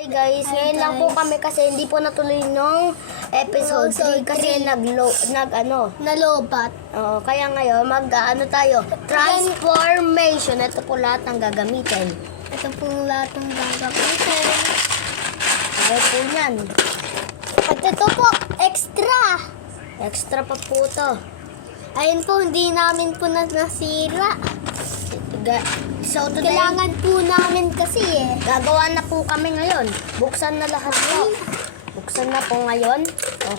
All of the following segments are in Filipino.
Hey guys, ngayon lang po kami kasi hindi po natuloy nung episode 3 kasi Nalobat. kaya ngayon tayo, transformation. Ito po lahat ng gagamitin. Ito pong lahat ng gagamitin. Ayaw po yan. At ito po, extra. Extra pa po to. Ayun po, hindi namin po nasira. So today, Kailangan po namin kasi gagawa na po kami ngayon. Buksan na lahat po. Buksan na po ngayon.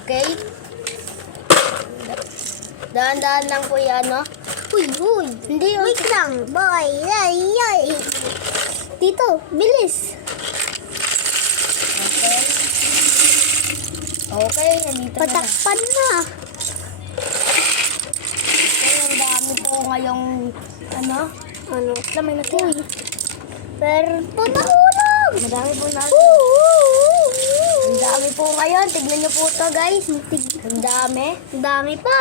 Okay? Dahan-dahan lang po yan, no? Uy. Hindi, Wait lang. Boy. Yay. Tito, bilis. Okay. Okay, nandito na. Patakpan na. Okay, ang dami po ngayong, lamay na po. Pero po nahulog. Madami po na. Ang dami po ngayon. Tignan nyo po to guys. Ang dami. Ang dami pa.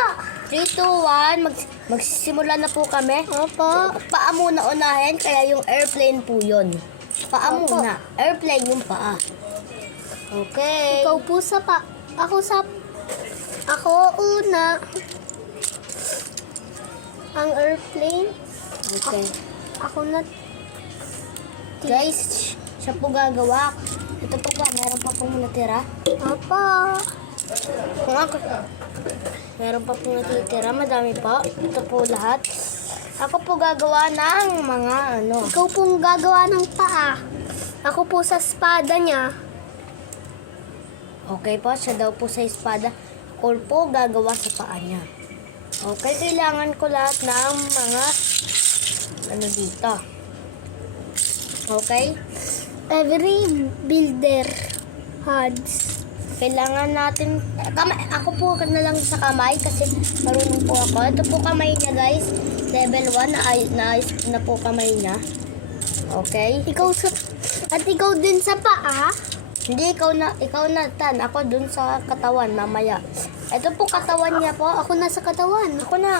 3, 2, 1. Magsisimula na po kami. Opo. Paa muna unahin, kaya yung airplane po yun. Paa Opo. muna. Airplane yung paa. Okay. Ikaw po sa pa. Ako una. Ang airplane. Okay. Ako na. Guys, siya po gagawa. Ito po ba, meron pa pong natira? Opo. Kung ako, meron pa pong natitira, madami po. Ito po lahat. Ako po gagawa ng mga Ikaw pong gagawa ng paa. Ako po sa espada niya. Okay po, siya daw po sa espada. Ako po gagawa sa paa niya. Okay, kailangan ko lahat ng mga dito. Okay? Every builder has. Kailangan natin, ako po na lang sa kamay kasi marunong po ako. Ito po kamay niya guys. Level 1, naayos na po kamay niya. Okay? At ikaw din sa paa. Hindi, ikaw na, Tan. Ako dun sa katawan, mamaya. Ito po katawan niya po. Ako na sa katawan. Ako na.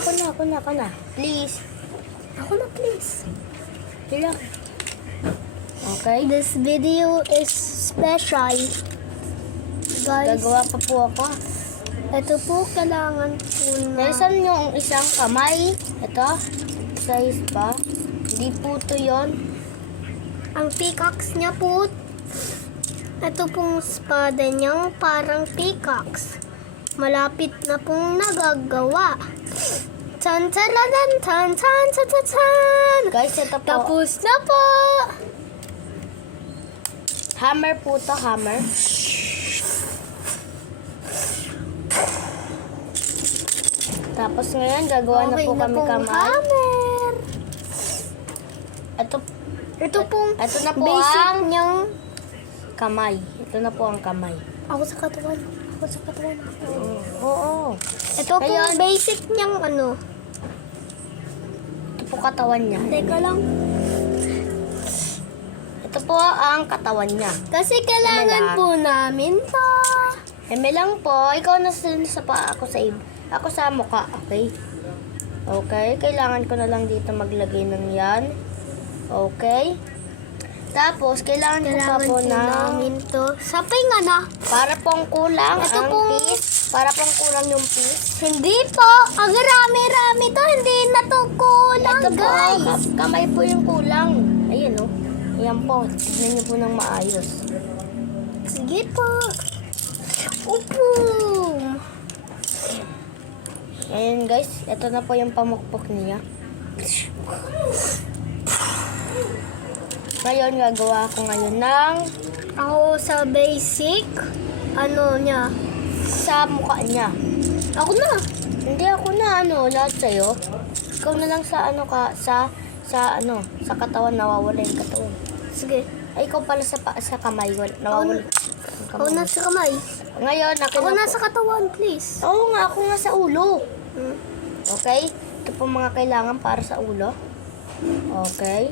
Please. Ako na, please. Ilang. Okay? This video is special. Guys, Gagawa pa po ako. ito po kailangan po na. Naisan yung isang kamay. Ito. Size pa. Hindi po to yun. Ang pickaxe niya po. Ito pong espada niyang parang pickaxe. Malapit na pong nagagawa. Tan tan tan tan tan tan tan tan. Guys, ito po. Tapos na po. Hammer po to, hammer. Tapos ngayon, gagawa na Okay po na kami pong kamay. hammer. Ito pong Ito na po basic ang niyang. kamay. Ito na po ang kamay. Ako sa katawan. Oo. Ito pong Ngayon, basic niyang ito po katawan niya. Teka lang. Ito po ang katawan niya. Kasi kailangan lang. po namin to. Lang po, ikaw na sa paa, ako sa mukha, okay? Okay, kailangan ko na lang dito maglagay ng yan. Okay? Tapos, kailangan ko pa po namin to. Sa pinga na. para pong kulang Ito ang pong- piece. Para pong kulang yung piece. Hindi po. Ang rami-rami to. Hindi na to kulang, Ito po, guys. kamay po yung kulang. Ayan o. Ayan po, tignan niyo po ng maayos. Sige po. Upo. Ayan guys, ito na po yung pamukpok niya. Ngayon, gagawa ako ngayon ng Ako sa basic. Niya. sa mukha niya. Ako na. Hindi ako na lahat sa'yo. Ikaw na lang sa sa katawan, nawawala yung katawan. Sige. Ay, ikaw pala sa kamay, nawawala yung Ako kamay. na sa kamay. Ngayon, Ako na sa katawan, please. Oo nga, ako nga sa ulo. Hmm. Okay? Ito po mga kailangan para sa ulo. Okay.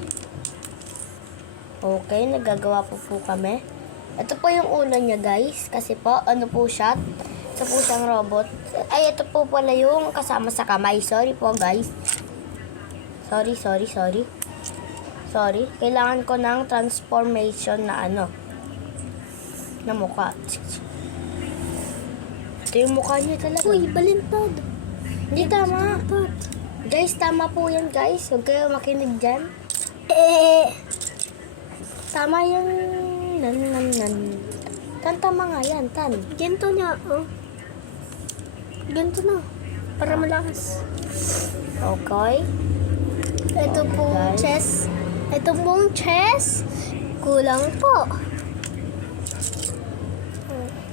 Okay, nagagawa po kami. Ito po yung ulo niya, guys. Kasi po, po siya? Ito po siyang robot. Ay, ito po pala yung kasama sa kamay. Sorry po, guys. Sorry. Sorry. Kailangan ko ng transformation na na mukha. Ito yung mukha niya talaga. Uy, balintad. Hindi tama. Dapat. Guys, tama po yan guys. Huwag kayo makinig dyan. Tama yung nan. Tama nga yan, tan. Ganito niya, oh. Ganito na. Para malakas. Okay. Ito pong guys. chess. Ito pong chess. Kulang po.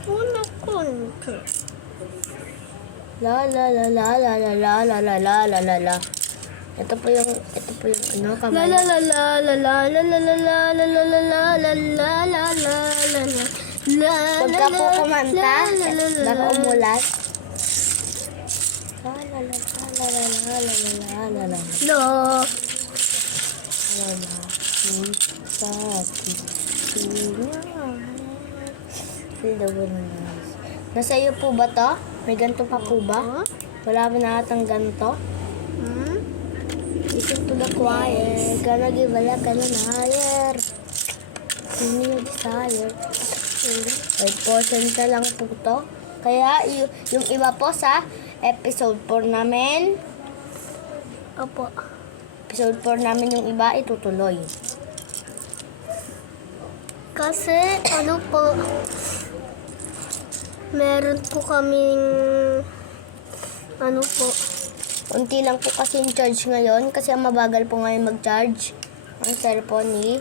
Kulang konti. La la la la la la la la la la la la la. Ito po yung ano La kamay. la la la la la la la la la la la la la la la la la la. Huwag ka po kumanta. Baka umulat. La la la la la la la la la la. Lo. Wala. Feel the wind. Nasa iyo po ba to? May ganito pa po ba? Wala ba na atang ganito? Hmm? Listen to the choir. Gonna give a look and higher. Give me your desire. 5% na lang po to. Kaya yung iba po sa episode 4 namin. Opo. Episode 4 namin yung iba itutuloy. Kasi, ano po, meron po kaming, ano po, Unti lang po kasi yung charge ngayon kasi ang mabagal po ngayon mag-charge ang cellphone ni